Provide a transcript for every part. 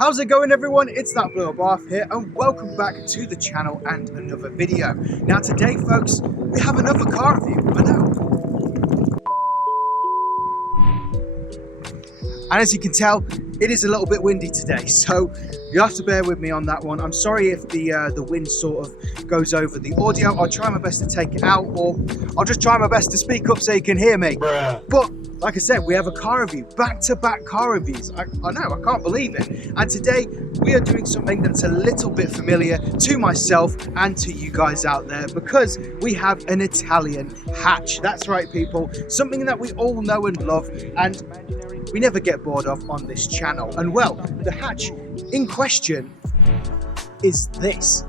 How's it going, everyone? It's that Blue Bath here, and welcome back to the channel and another video. Now today, folks, we have another car review. I know. And as you can tell, it is a little bit windy today, so you have to bear with me on that one. I'm sorry if the wind sort of goes over the audio. I'll try my best to take it out, or I'll just try my best to speak up so you can hear me. Bruh. But like I said, we have a car review, back-to-back car reviews. I know, I can't believe it. And today we are doing something that's a little bit familiar to myself and to you guys out there, because we have an Italian hatch. That's right, people, something that we all know and love, and we never get bored of on this channel. And well, the hatch in question is this,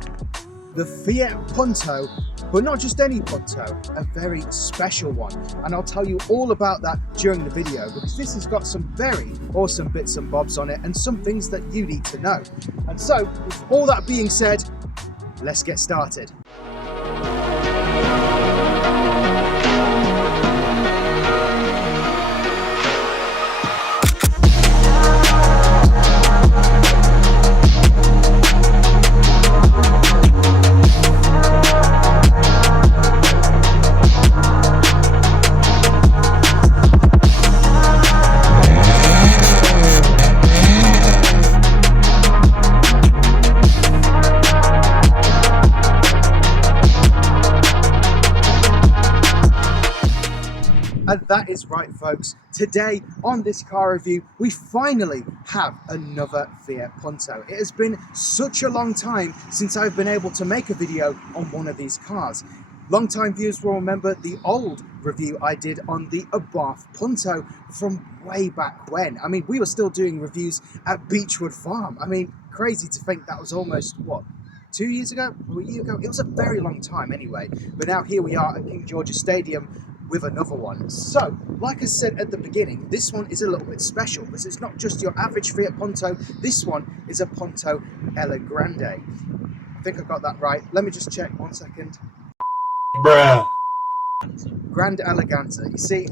the Fiat Punto, but not just any Punto, a very special one. And I'll tell you all about that during the video, because this has got some very awesome bits and bobs on it and some things that you need to know. And so, with all that being said, let's get started. And that is right, folks. Today on this car review, we finally have another Fiat Punto. It has been such a long time since I've been able to make a video on one of these cars. Long-time viewers will remember the old review I did on the Bath Punto from way back when. I mean, we were still doing reviews at Beechwood Farm. I mean, crazy to think that was almost, what, 2 years ago? Or a year ago? It was a very long time anyway. But now here we are at King George's Stadium with another one. So, like I said at the beginning, this one is a little bit special because it's not just your average Fiat Punto. This one is a Punto Elegrande. I think I got that right. Let me just check 1 second. Bruh. Grande Eleganza. You see,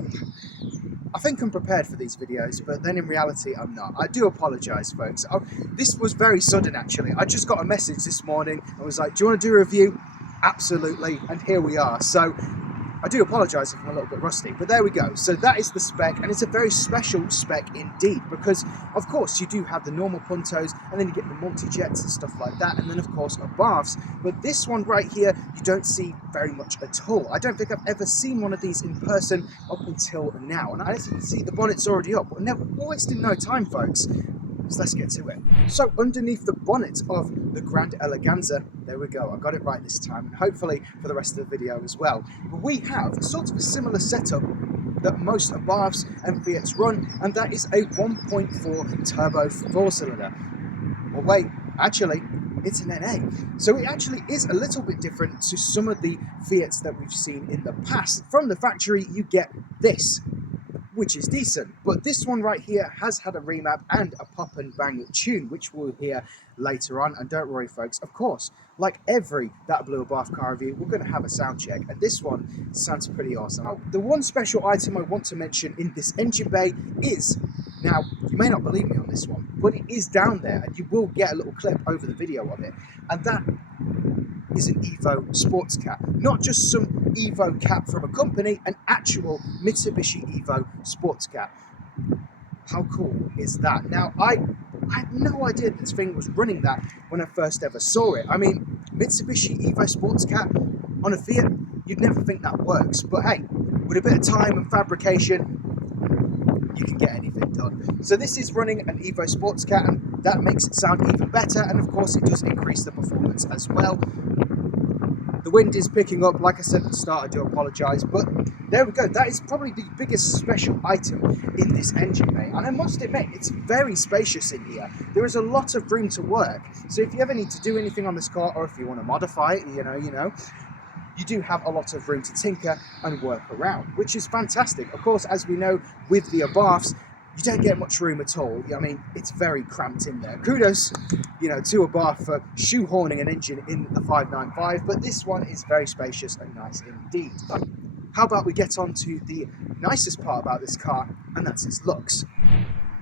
I think I'm prepared for these videos, but then in reality, I'm not. I do apologise, folks. This was very sudden, actually. I just got a message this morning. I was like, do you want to do a review? Absolutely. And here we are. So, I do apologise if I'm a little bit rusty, but there we go. So that is the spec, and it's a very special spec indeed, because of course you do have the normal Puntos, and then you get the multi-jets and stuff like that, and then of course Baths. But this one right here, you don't see very much at all. I don't think I've ever seen one of these in person up until now. And as you can see, the bonnet's already up. We're wasting no time, folks. So let's get to it. So underneath the bonnet of the Grande Eleganza, there we go, I got it right this time, and hopefully for the rest of the video as well. But we have sort of a similar setup that most Baths and Fiats run, and that is a 1.4 turbo 4-cylinder. Well, wait, actually, it's an NA. So it actually is a little bit different to some of the Fiats that we've seen in the past. From the factory, you get this, which is decent, but this one right here has had a remap and a pop and bang tune, which we'll hear later on. And don't worry, folks, of course, like every That Blue Bath car review, we're going to have a sound check, and this one sounds pretty awesome. Now, the one special item I want to mention in this engine bay is, now you may not believe me on this one, but it is down there, and you will get a little clip over the video of it, and that is an Evo sports cap. Not just some Evo cap from a company, an actual Mitsubishi Evo sports cap. How cool is that? Now, I had no idea this thing was running that when I first ever saw it. I mean, Mitsubishi Evo sports cap on a Fiat, you'd never think that works. But hey, with a bit of time and fabrication, you can get anything done. So this is running an Evo sports cap, and that makes it sound even better, and of course it does increase the performance as well. The wind is picking up, like I said at the start, I do apologise, but there we go. That is probably the biggest special item in this engine bay, and I must admit, it's very spacious in here. There is a lot of room to work, so if you ever need to do anything on this car, or if you want to modify it, you know, you do have a lot of room to tinker and work around, which is fantastic. Of course, as we know, with the Baths, you don't get much room at all. I mean, it's very cramped in there. Kudos, to Bath for shoehorning an engine in the 595, but this one is very spacious and nice indeed. How about we get on to the nicest part about this car, and that's its looks.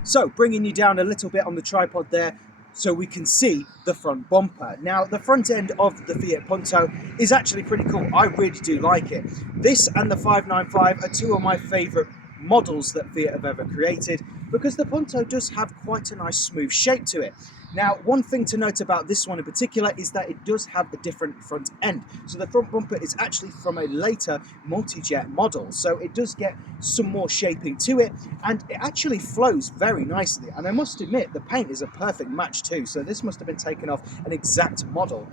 So, bringing you down a little bit on the tripod there, so we can see the front bumper. Now, the front end of the Fiat Punto is actually pretty cool. I really do like it. This and the 595 are two of my favourite models that Fiat have ever created, because the Punto does have quite a nice smooth shape to it. Now, one thing to note about this one in particular is that it does have a different front end. So the front bumper is actually from a later multi-jet model. So it does get some more shaping to it, and it actually flows very nicely. And I must admit, the paint is a perfect match too. So this must have been taken off an exact model.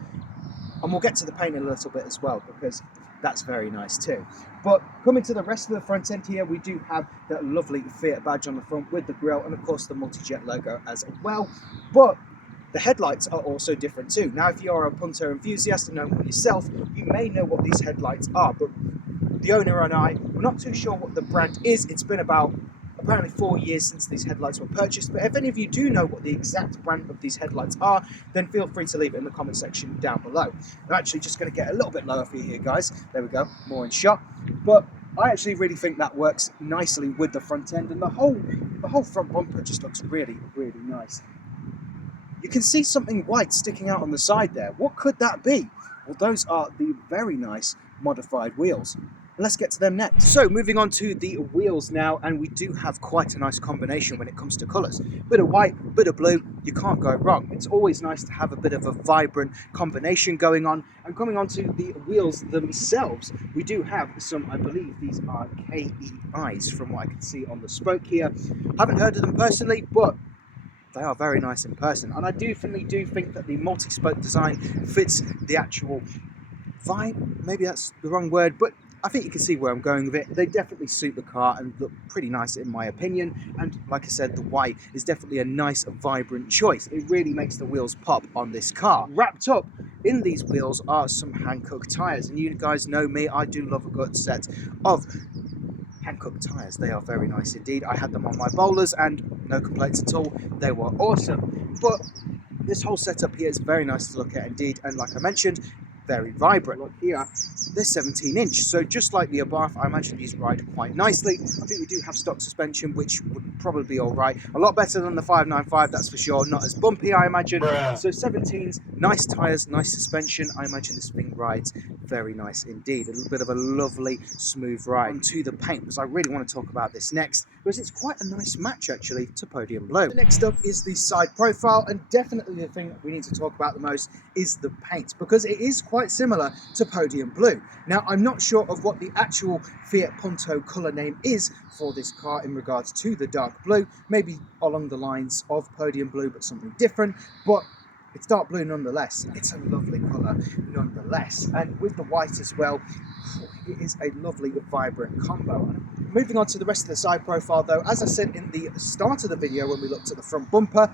And we'll get to the paint in a little bit as well, because that's very nice too. But coming to the rest of the front end here, we do have that lovely Fiat badge on the front with the grille and of course the multi-jet logo as well. But the headlights are also different too. Now, if you're a Punto enthusiast and know one yourself, you may know what these headlights are, but the owner and I, we're not too sure what the brand is. It's been about apparently 4 years since these headlights were purchased, but if any of you do know what the exact brand of these headlights are, then feel free to leave it in the comment section down below. I'm actually just going to get a little bit lower for you here, guys. There we go, more in shot. But I actually really think that works nicely with the front end, and the whole front bumper just looks really, really nice. You can see something white sticking out on the side there. What could that be? Well, those are the very nice modified wheels. Let's get to them next. So moving on to the wheels now, and we do have quite a nice combination when it comes to colours. Bit of white, bit of blue, you can't go wrong. It's always nice to have a bit of a vibrant combination going on. And coming on to the wheels themselves, we do have some, I believe these are KEIs from what I can see on the spoke here. Haven't heard of them personally, but they are very nice in person. And I definitely do think that the multi-spoke design fits the actual vibe. Maybe that's the wrong word, but I think you can see where I'm going with it. They definitely suit the car and look pretty nice in my opinion. And like I said, the white is definitely a nice, vibrant choice. It really makes the wheels pop on this car. Wrapped up in these wheels are some Hankook tyres. And you guys know me, I do love a good set of Hankook tyres. They are very nice indeed. I had them on my bowlers and no complaints at all. They were awesome. But this whole setup here is very nice to look at indeed. And like I mentioned, very vibrant. Look here, they're 17-inch, so just like the Abarth, I imagine these ride quite nicely. I think we do have stock suspension, which would probably be all right. A lot better than the 595, that's for sure. Not as bumpy, I imagine. Bruh. So 17s, nice tyres, nice suspension. I imagine this thing rides very nice indeed. A little bit of a lovely, smooth ride. Onto the paint, because I really want to talk about this next, because it's quite a nice match actually to Podium Blue. Next up is the side profile, and definitely the thing that we need to talk about the most is the paint, because it is quite similar to Podium Blue. Now, I'm not sure of what the actual Fiat Punto colour name is for this car in regards to the dark blue, maybe along the lines of Podium Blue but something different, but it's dark blue nonetheless. It's a lovely colour nonetheless, and with the white as well, it is a lovely vibrant combo. Moving on to the rest of the side profile though, as I said in the start of the video when we looked at the front bumper,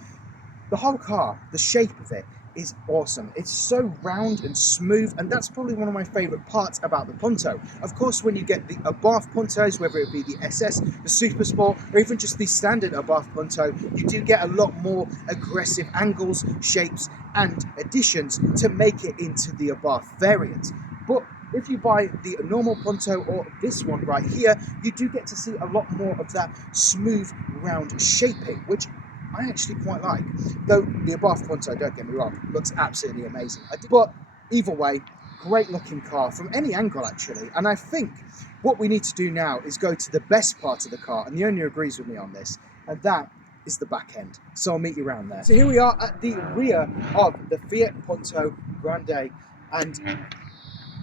the whole car, the shape of it is awesome. It's so round and smooth, and that's probably one of my favourite parts about the Punto. Of course, when you get the Abarth Puntos, whether it be the SS, the Super Sport, or even just the standard Abarth Punto, you do get a lot more aggressive angles, shapes, and additions to make it into the Abarth variant. But if you buy the normal Punto or this one right here, you do get to see a lot more of that smooth, round shaping, which I actually quite like. Though the Abarth Punto, don't get me wrong, looks absolutely amazing. But either way, great looking car from any angle actually. And I think what we need to do now is go to the best part of the car, and the owner agrees with me on this, and that is the back end. So I'll meet you around there. So here we are at the rear of the Fiat Punto Grande, and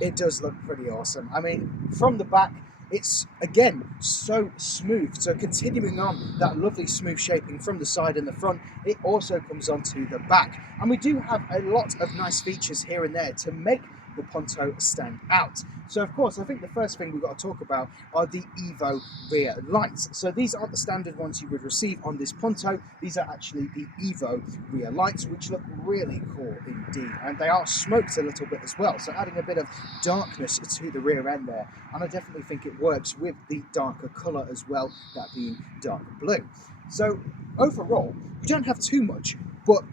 it does look pretty awesome. I mean, from the back, it's, again, so smooth. So continuing on that lovely smooth shaping from the side and the front, it also comes onto the back. And we do have a lot of nice features here and there to make the Punto stand out. So of course, I think the first thing we've got to talk about are the Evo rear lights. So these aren't the standard ones you would receive on this Punto. These are actually the Evo rear lights, which look really cool indeed. And they are smoked a little bit as well, so adding a bit of darkness to the rear end there. And I definitely think it works with the darker colour as well, that being dark blue. So overall, we don't have too much, but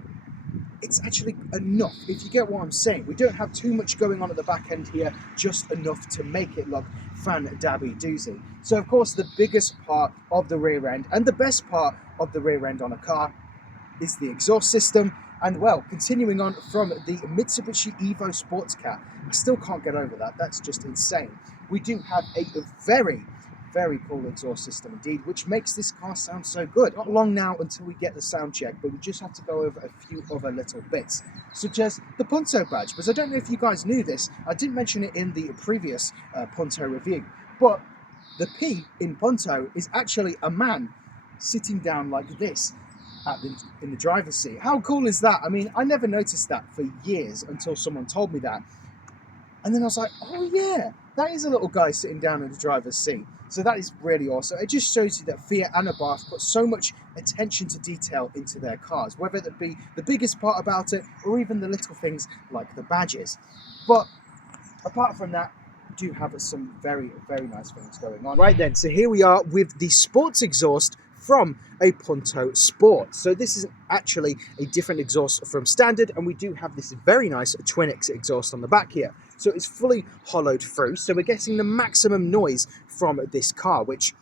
it's actually enough, if you get what I'm saying. We don't have too much going on at the back end here, just enough to make it look fan-dabby-doozy. So of course, the biggest part of the rear end, and the best part of the rear end on a car, is the exhaust system. And well, continuing on from the Mitsubishi Evo sports car, I still can't get over that. That's just insane. We do have a very, very cool exhaust system indeed, which makes this car sound so good. Not long now until we get the sound check, but we just have to go over a few other little bits, such as the Punto badge, because I don't know if you guys knew this. I didn't mention it in the previous Punto review, but the P in Punto is actually a man sitting down like this in the driver's seat. How cool is that? I mean, I never noticed that for years until someone told me that. And then I was like, oh yeah, that is a little guy sitting down in the driver's seat. So that is really awesome. It just shows you that Fiat and Abarth put so much attention to detail into their cars, whether it be the biggest part about it or even the little things like the badges. But apart from that, we do have some very, very nice things going on. Right then, so here we are with the sports exhaust from a Punto Sport. So this is actually a different exhaust from standard, and we do have this very nice Twinix exhaust on the back here. So it's fully hollowed through, so we're getting the maximum noise from this car, which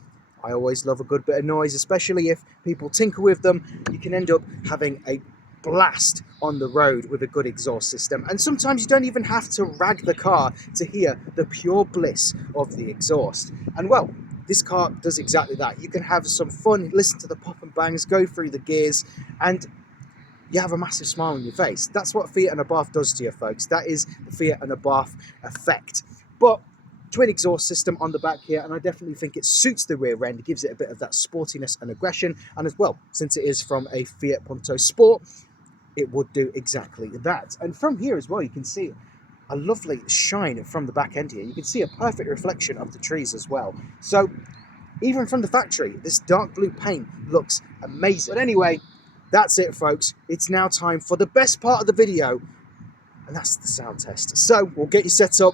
I always love a good bit of noise, especially if people tinker with them. You can end up having a blast on the road with a good exhaust system, and sometimes you don't even have to rag the car to hear the pure bliss of the exhaust. And well, this car does exactly that. You can have some fun, listen to the pop and bangs, go through the gears, and you have a massive smile on your face. That's what Fiat and Abarth does to you, folks. That is the Fiat and Abarth effect. But twin exhaust system on the back here, and I definitely think it suits the rear end. It gives it a bit of that sportiness and aggression, and as well, since it is from a Fiat Punto Sport, it would do exactly that. And from here as well, you can see a lovely shine from the back end here. You can see a perfect reflection of the trees as well. So even from the factory, this dark blue paint looks amazing. But anyway, that's it, folks. It's now time for the best part of the video, and that's the sound test. So we'll get you set up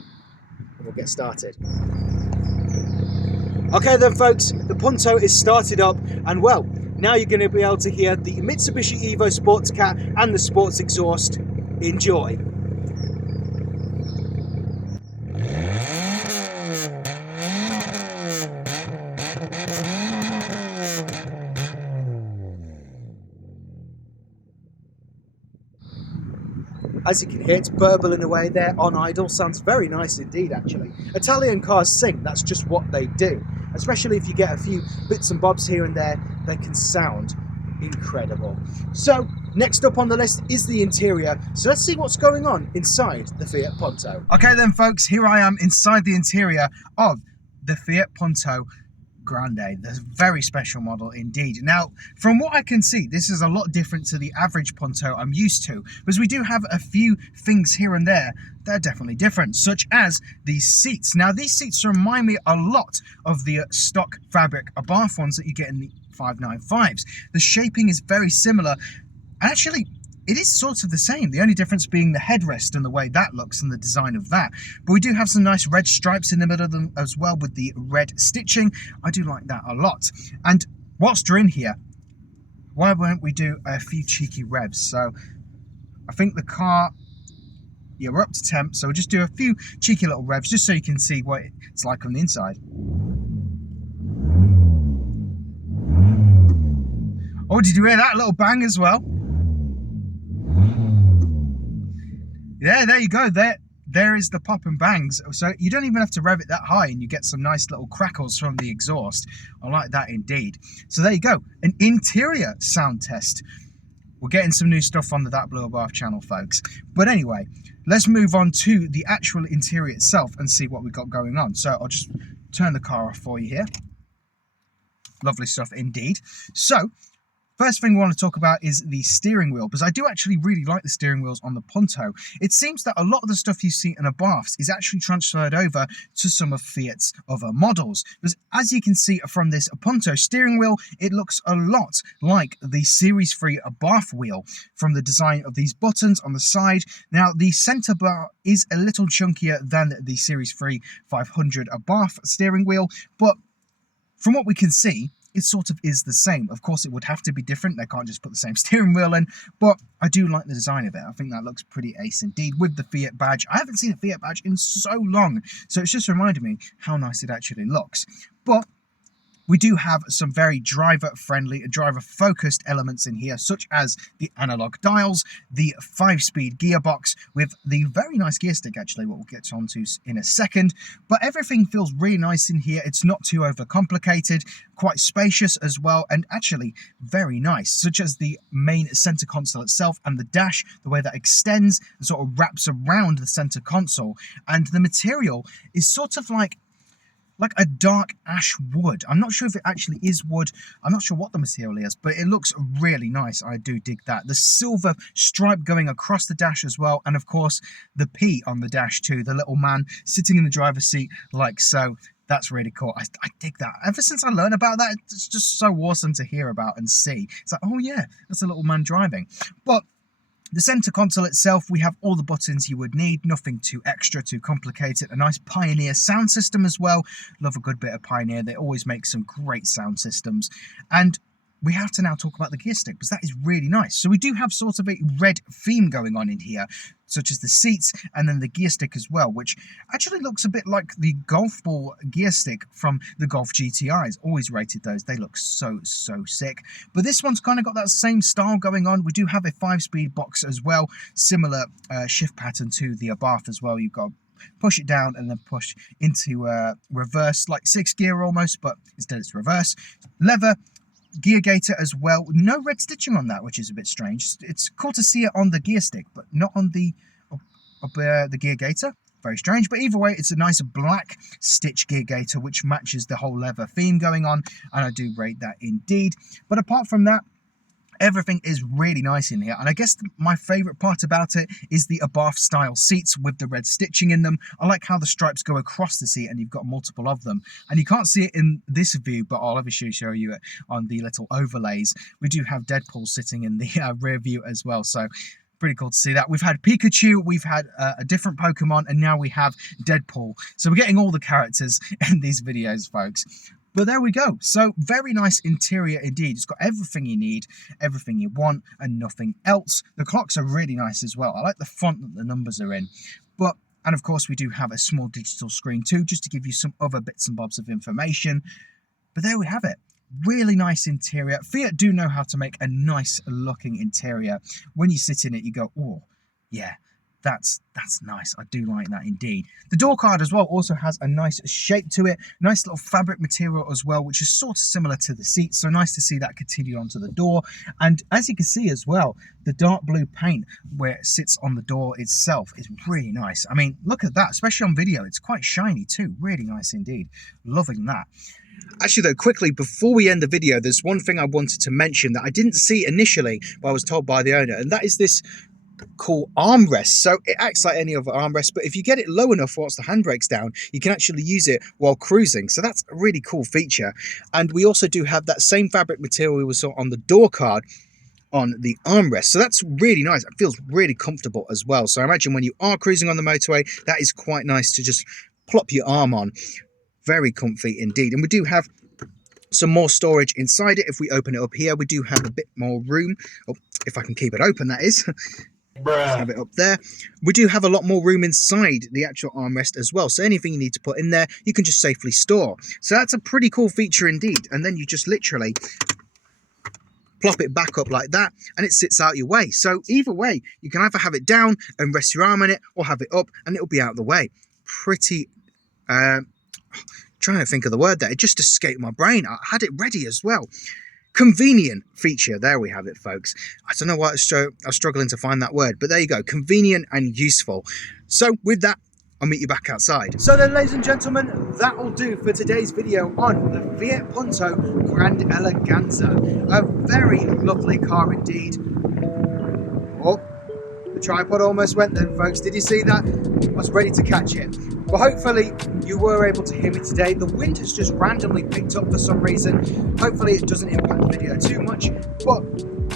and we'll get started. Okay then, folks, the Punto is started up, and well, now you're going to be able to hear the Mitsubishi Evo Sports Cat and the sports exhaust. Enjoy. As you can hear, it's burbling away there on idle. Sounds very nice indeed, actually. Italian cars sing, that's just what they do. Especially if you get a few bits and bobs here and there, they can sound incredible. So, next up on the list is the interior. So let's see what's going on inside the Fiat Punto. Okay then, folks, here I am inside the interior of the Fiat Punto Grande, the very special model indeed. Now, from what I can see, this is a lot different to the average Punto I'm used to, because we do have a few things here and there that are definitely different, such as these seats. Now, these seats remind me a lot of the stock fabric Abarth ones that you get in the 595s. The shaping is very similar. Actually, it is sort of the same, the only difference being the headrest and the way that looks and the design of that. But we do have some nice red stripes in the middle of them as well with the red stitching. I do like that a lot. And whilst you're in here, why won't we do a few cheeky revs? So I think the car, yeah, we're up to temp, so we'll just do a few cheeky little revs just so you can see what it's like on the inside. Oh, did you hear that little bang as well? Yeah, there you go. There is the pop and bangs. So you don't even have to rev it that high, and you get some nice little crackles from the exhaust. I like that indeed. So there you go, an interior sound test. We're getting some new stuff on the That Blue Abarth channel, folks. But anyway, let's move on to the actual interior itself and see what we've got going on. So I'll just turn the car off for you here. Lovely stuff indeed. So first thing we want to talk about is the steering wheel, because I do actually really like the steering wheels on the Punto. It seems that a lot of the stuff you see in Abarth's is actually transferred over to some of Fiat's other models. Because as you can see from this Punto steering wheel, it looks a lot like the Series 3 Abarth wheel from the design of these buttons on the side. Now, the center bar is a little chunkier than the Series 3 500 Abarth steering wheel, but from what we can see, it sort of is the same. Of course, it would have to be different. They can't just put the same steering wheel in, but I do like the design of it. I think that looks pretty ace indeed with the Fiat badge. I haven't seen a Fiat badge in so long, so it's just reminded me how nice it actually looks. But We do have some very driver-friendly, driver-focused elements in here, such as the analog dials, the 5-speed gearbox with the very nice gear stick, actually, what we'll get onto in a second. But everything feels really nice in here. It's not too overcomplicated, quite spacious as well, and actually very nice, such as the main center console itself and the dash, the way that extends and sort of wraps around the center console. And the material is sort of like a dark ash wood. I'm not sure if it actually is wood. I'm not sure what the material is, but it looks really nice. I do dig that. The silver stripe going across the dash as well. And of course, the P on the dash too. The little man sitting in the driver's seat like so. That's really cool. I dig that. Ever since I learned about that, it's just so awesome to hear about and see. It's like, oh yeah, that's a little man driving. But the center console itself, we have all the buttons you would need, nothing too extra, too complicated. A nice Pioneer sound system as well. Love a good bit of Pioneer. They always make some great sound systems. And we have to now talk about the gear stick, because that is really nice. So we do have sort of a red theme going on in here, such as the seats and then the gear stick as well, which actually looks a bit like the golf ball gear stick from the Golf GTIs. Always rated those. They look so sick. But this one's kind of got that same style going on. We do have a 5-speed box as well, similar shift pattern to the Abarth as well. You've got push it down and then push into reverse, like 6th gear almost, but instead it's reverse. Leather gear gaiter as well. No red stitching on that, which is a bit strange. It's cool to see it on the gear stick, but not on the gear gaiter. Very strange, but either way, it's a nice black stitch gear gaiter, which matches the whole leather theme going on, and I do rate that indeed. But apart from that, everything is really nice in here, and I guess my favourite part about it is the Abarth style seats with the red stitching in them. I like how the stripes go across the seat and you've got multiple of them, and you can't see it in this view, but I'll obviously show you it on the little overlays. We do have Deadpool sitting in the rear view as well, so pretty cool to see that. We've had Pikachu, we've had a different Pokemon, and now we have Deadpool. So we're getting all the characters in these videos, folks. But there we go. So very nice interior indeed. It's got everything you need, everything you want, and nothing else. The clocks are really nice as well. I like the font that the numbers are in. And of course, we do have a small digital screen too, just to give you some other bits and bobs of information. But there we have it. Really nice interior. Fiat do know how to make a nice looking interior. When you sit in it, you go, oh, yeah. That's nice. I do like that indeed. The door card as well also has a nice shape to it. Nice little fabric material as well, which is sort of similar to the seat. So nice to see that continue onto the door. And as you can see as well, the dark blue paint where it sits on the door itself is really nice. I mean, look at that, especially on video. It's quite shiny too. Really nice indeed. Loving that. Actually though, quickly, before we end the video, there's one thing I wanted to mention that I didn't see initially, but I was told by the owner, and that is this cool armrest. So it acts like any other armrest, but if you get it low enough whilst the handbrake's down, you can actually use it while cruising. So that's a really cool feature. And we also do have that same fabric material we saw on the door card on the armrest. So that's really nice. It feels really comfortable as well. So I imagine when you are cruising on the motorway, that is quite nice to just plop your arm on. Very comfy indeed. And we do have some more storage inside it. If we open it up here, we do have a bit more room. Oh, if I can keep it open, that is. Have it up there. We do have a lot more room inside the actual armrest as well, so anything you need to put in there you can just safely store. So that's a pretty cool feature indeed. And then you just literally plop it back up like that and it sits out your way. So either way, you can either have it down and rest your arm on it, or have it up and it'll be out of the way. Pretty trying to think of the word there, it just escaped my brain. I had it ready as well. Convenient feature. There we have it, folks. I don't know why I was struggling to find that word, but there you go. Convenient and useful. So with that, I'll meet you back outside. So then, ladies and gentlemen, that'll do for today's video on the Fiat Punto Grande Eleganza. A very lovely car indeed. Oh, the tripod almost went then, folks. Did you see that? I was ready to catch it. But hopefully you were able to hear me today. The wind has just randomly picked up for some reason. Hopefully it doesn't impact the video too much. But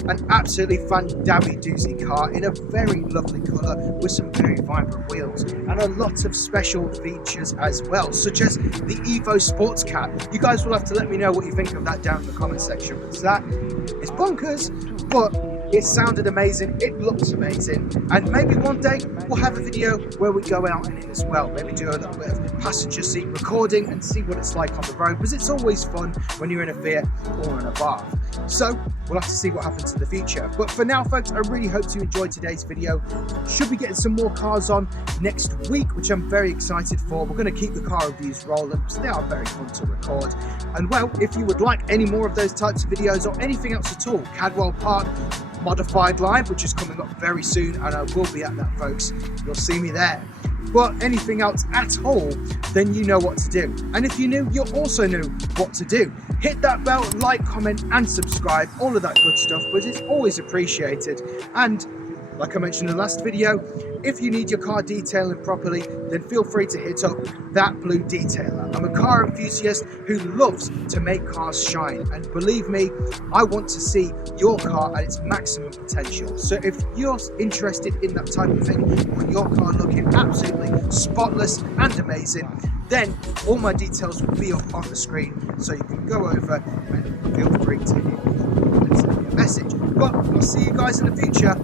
an absolutely fan-dabby doozy car in a very lovely colour with some very vibrant wheels and a lot of special features as well, such as the Evo Sports Cat. You guys will have to let me know what you think of that down in the comment section, because that is bonkers, but It sounded amazing, it looks amazing, and maybe one day we'll have a video where we go out in it as well. Maybe do a little bit of passenger seat recording and see what it's like on the road, because it's always fun when you're in a Fiat or in a Bath. So we'll have to see what happens in the future. But for now, folks, I really hope you enjoyed today's video. Should be getting some more cars on next week, which I'm very excited for. We're going to keep the car reviews rolling because they are very fun to record. And well, if you would like any more of those types of videos or anything else at all, Cadwell Park Modified Live, which is coming up very soon, and I will be at that, folks. You'll see me there. But anything else at all, then you know what to do. And if you're new, you also know what to do. Hit that bell, like, comment and subscribe, all of that good stuff, but it's always appreciated. And like I mentioned in the last video, if you need your car detailing properly, then feel free to hit up That Blue Detailer. I'm a car enthusiast who loves to make cars shine, and believe me, I want to see your car at its maximum potential. So if you're interested in that type of thing, with your car looking absolutely spotless and amazing, then all my details will be up on the screen, so you can go over and feel free to hit me up and send me a message. But I'll see you guys in the future.